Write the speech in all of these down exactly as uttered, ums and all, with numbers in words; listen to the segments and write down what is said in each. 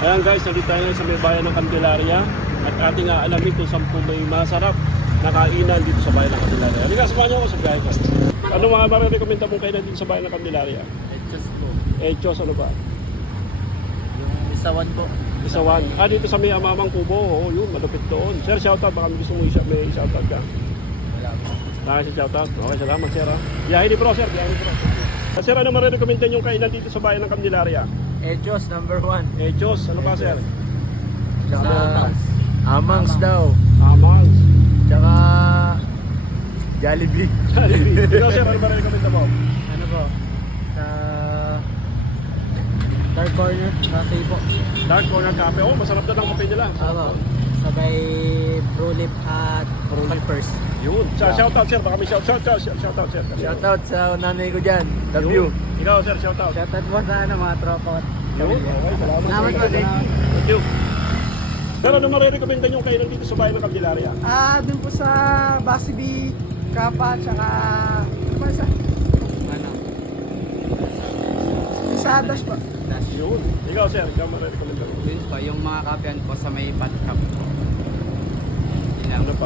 Ayan guys, nandito tayo sa may bayan ng Candelaria at ating aalamin kung saan po may masarap na kainan dito sa bayan ng Candelaria. Halika, samahan niyo ako sa biyahe ko. Ano mga marirekomenda mong kainan dito sa bayan ng Candelaria? Echos po. Echos, ano ba? Yung isawan po. Isawan. Ah, dito sa may Amamang Kubo. Oo, yun, malupit doon. Sir, shoutout. Baka may gusto mo isa, may shoutout ka. Wala po. Nakasi shoutout. Okay, salamat, sir. Ha? Biyahe ni bro, sir. Biyahe ni bro. Ah, sir, ano marirekomenda yung kainan dito sa bayan ng Candelaria? Echos number one. Echos, ano ba, sir? Sa Amangs daw. Amangs. Tsaka Jollibee. Ikaw, sir, ano marirekomenda mo? Ano po? Sa Dark Corner Cafe po. Dark Corner Cafe. Oh, masarap na ng kape nila. Ano? Sabay Brulip at Brulipers. Yun. Sa shoutout, sir. Baka may shout, shout, shout, shoutout, sir. Shoutout sa nanay ko dyan. Love you. Ikaw, sir, shoutout. Shoutout mo sa ano, mga tropa ko. Yun. Okay, salamat. Salamat sir. po, thank you. Thank you. Pero ano marirekomenda yung kainan dito sa bayan ng Candelaria? Ah, dun po sa Basibi, Kapa, tsaka ano ba isa? Ano? Sa Dash po. Yun. Ikaw, sir, ikaw marirekomenda mo. Yun pa, yung mga kapehan po sa may patkap po. Yun lang. Ano pa?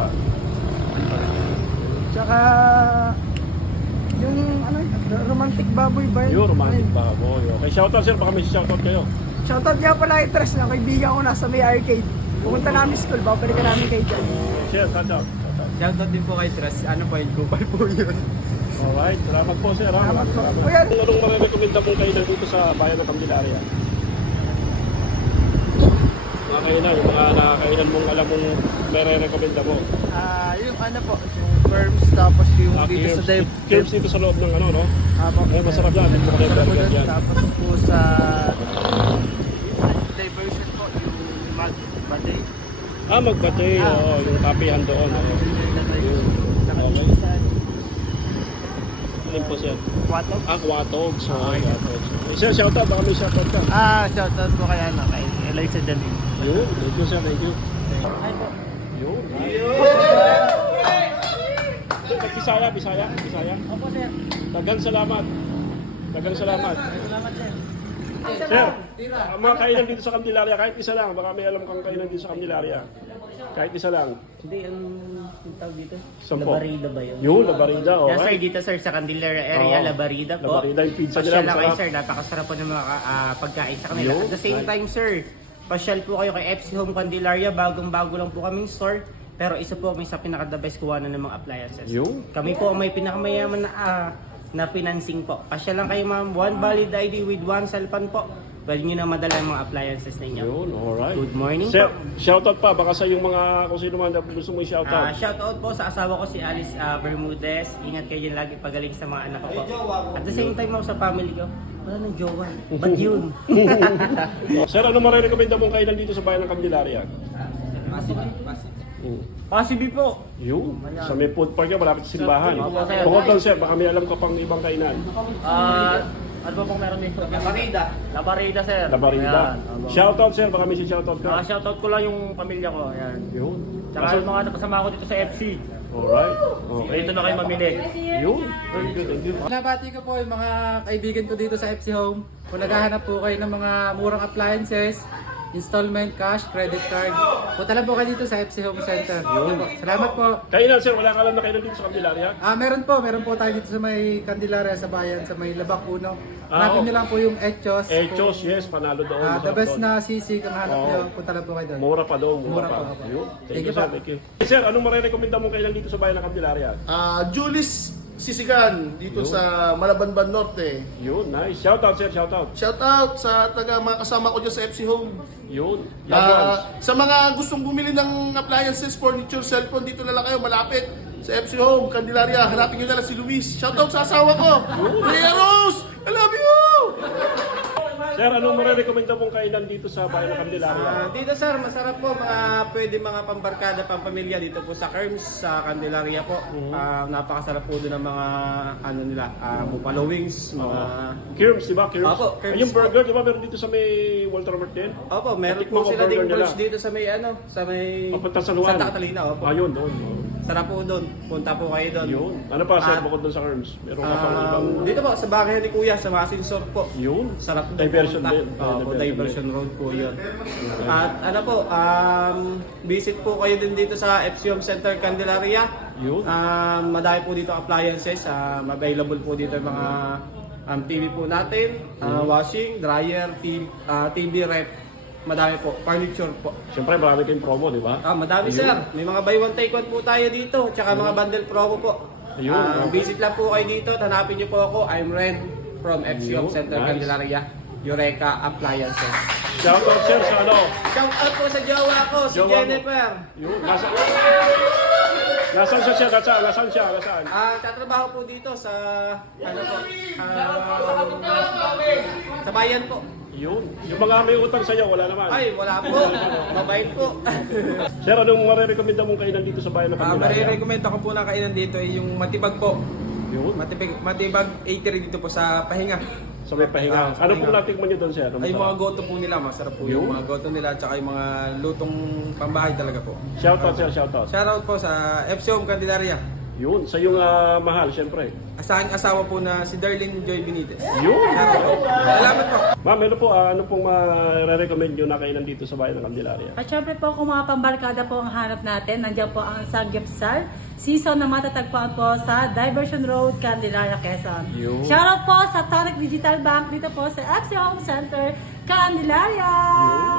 Tsaka yung ano, romantic baboy ba yun? Yun, romantic Ayun. baboy. Okay, shoutout, sir. Baka may shoutout kayo. Shoutout nga pala kay Tres na kaibigan ko nasa may arcade. Pumunta namin school, babalikan namin kay Jan. Sir, shoutout. Shoutout. Shoutout din po kay Trust. Ano po yun? Gupal po yun. Alright, salamat po, sir. ha? Salamat po. Salamat. Kuya. Anong marirekomenda mong kainan dito sa bayan ng Candelaria? Mga kainan, yung mga nakakainan mong alam mong marirekomenda mo. Ah, yung ano po, yung firms tapos yung Ah, dito sa Kirms, dive. Kirms dito sa loob ng ano, no? Apo. Eh, masarap yan. Dito ko na yung Masarap po burger dun. yan. Tapos po sa diversion po, yung mag batay. Ah, magbate. Oo, yung kapihan doon. oo. Yun. Okay. Alin po, sir? Quato? Ah, Kwatog. So, okay, Kwatog. Eh, sir, shoutout. Baka may shoutout ka. Ah, shoutout po kay ano, kay Eliza Danin. Yun. Thank you, sir. Thank you. Hi po. Yun. Sir, Bisaya, Bisaya, Bisaya. Opo sir. Dagang salamat. Dagang salamat. Salamat sir. Sir, ang mga kainan dito sa Candelaria, kahit isa lang. Baka may alam kang kainan dito sa Candelaria. Kahit isa lang. Hindi, ang yung tawag dito? Sampo. Labarida ba yun? Yun, Labarida. Yes sir, Okay. dito sir sa Candelaria area, Oo. Labarida po. Labarida, yung pizza nila, Pasyal lang kayo masarap. sir, napakasarap po ng mga ah, pagkain sa kanila. Yun. At the same time sir, pasyal po kayo kay F C Home Candelaria, bagong-bago lang po kaming store. Pero isa po kami sa pinaka-the best kuwanan ng mga appliances. Yun. Kami po ang may pinakamayaman na, ah, na financing po. Pasyal lang kayo ma'am, one valid I D with one cellphone po. Pwede nyo na madala yung mga appliances ninyo. Yun, alright. Good morning Sir, po. shoutout pa. Baka sa yung mga, kung sino man na gusto mo Ah, i-shoutout. shout out po sa asawa ko si Alice ah, Bermudez. Ingat kayo dyan lagi pagaling sa mga anak ko po. At the same time ako sa family ko. Wala nang jowa. Ba't yun? Sir, ano marirekomenda mong kainan dito sa bayan ng Candelaria? Pasig. Pasig. Hmm. Pasibi po. Yun. Sa may food park yan, malapit sa simbahan. Opo, sir. Bukod doon, sir, baka may alam ka pang ibang kainan. Ah, ano ba pong meron dito? Labarida. Labarida sir. Labarida. Ayan, abo. Shoutout, sir. Baka may shoutout Ah, ka. shoutout ko lang yung pamilya ko. Ayan. Yun. Tsaka yung mga kasama ko dito sa F C. Alright. Okay. Dito na kayo mamili. Yun. Very good. Thank you. Nabati ko po yung mga kaibigan ko dito sa F C Home. Kung naghahanap po kayo ng mga murang appliances, installment, cash, credit card, punta lang po kayo dito sa F C Home Center. Yun po. Salamat po. Kainan, sir. Wala ka alam na kainan dito sa Candelaria? Ah, meron po, meron po tayo dito sa may Candelaria sa bayan, sa may Labak Uno. Ah, Hanapin oo. niyo lang po yung Echos. Echos, yes. Panalo doon. Ah, the Masarap best doon. na sisig ang hanap Oo. niyo. Punta lang po kayo doon. Mura pa doon. Mura, Mura pa. pa, opo. Yun. Thank, Thank you, you sir. po. Thank you. Sir, anong marirekomenda mong kainan dito sa bayan ng Candelaria? Ah, Julis Sisigan dito Yun. sa Malabanban Norte. Yun, nice. Shoutout, sir. Shoutout. Shout out sa taga mga kasama ko dyan sa F C Home. Yun. Young Ah, ones. sa mga gustong bumili ng appliances, furniture, cellphone, dito na lang kayo malapit sa F C Home, Candelaria. Hanapin nyo na lang si Luis. Shout out sa asawa ko. Kuya Rose, I love you! Sir, anong marirekomenda mong kainan dito sa bayan ng Candelaria? Ah, dito sir, masarap po. Mga, pwede mga pambarkada, pampamilya dito po sa Kerms, sa Candelaria po. Ah, napakasarap po doon ng mga ano nila, ah, buffalo wings, mga... Kirms, di ba? Kirms. Opo, Kirms Yung burger, di ba? Meron dito sa may Walter Martin? Opo, meron Natikman po ko sila burger ding nila. brunch dito sa may ano, sa may Papunta sa Luan. Santa Catalina, opo. Ayun, doon. sarap po doon. Punta po kayo doon. Yun. Ano pa, sir, At, bukod doon sa Herms? Meron ka pang ibang... Um, dito po, sa bahay ni Kuya, sa Masinsorp po. Yun. Sarap doon Diversion pumunta. din. Oo, po, Diversion diversion road po yun. At ano po, um, visit po kayo din dito sa F C Home Center Candelaria. Yun. Um, madami po dito appliances. Um, available po dito yung mga um, T V po natin, uh, washing, dryer, T V, uh, T V rep. Madami po, furniture po. Siyempre, marami kayong promo, di ba? Ah, madami sir. May mga buy one take one po tayo dito, tsaka mga bundle promo po. Ayun, Ah, okay. visit lang po kayo dito, hanapin niyo po ako. I'm Ren from F C Home Ayun, Center nice. Candelaria, Eureka Appliances. Shout out, sir, sa ano? Shout out po sa jowa ko, si Jowa mo. Jennifer. Yun. Nasa... Nasaan siya siya? Nasaan? Nasaan siya? Nasaan? Ah, tatrabaho po dito sa ano po? Ah, sa bayan po. Yun. Yung mga may utang sa'yo, wala naman. Ay, wala po. Mabait po. Sir, anong marirekomenda mong kainan dito sa bayan ng Ah, Candelaria? marirekomend ako po na kainan dito ay yung matibag po. Yun. Matibag, matibag eatery dito po sa Pahinga. Sa may pahinga. Ah, sa Ano pong pahinga. natikman nyo doon, sir? Ano Ay yung masarap? mga goto po nila, masarap po Yun. yung mga goto nila at saka yung mga lutong pambahay talaga po. Shout out, sir. Shout out. Shoutout po sa F C Home Candelaria. Yun. Sa yung ah, mahal, siyempre. Sa aking asawa po na si Darlene Joy Benitez. Yun. Salamat po. Ma'am, ano po, ah, ano pong marirecommend nyo na kainan dito sa bayan ng Candelaria? At syempre po kung mga pambarkada po ang hanap natin, nandiyan po ang Sanggipsal season na matatagpuan po sa Diversion Road, Candelaria, Quezon. Yun. Shoutout po sa Tonic Digital Bank dito po sa F C Home Center, Candelaria! Yun.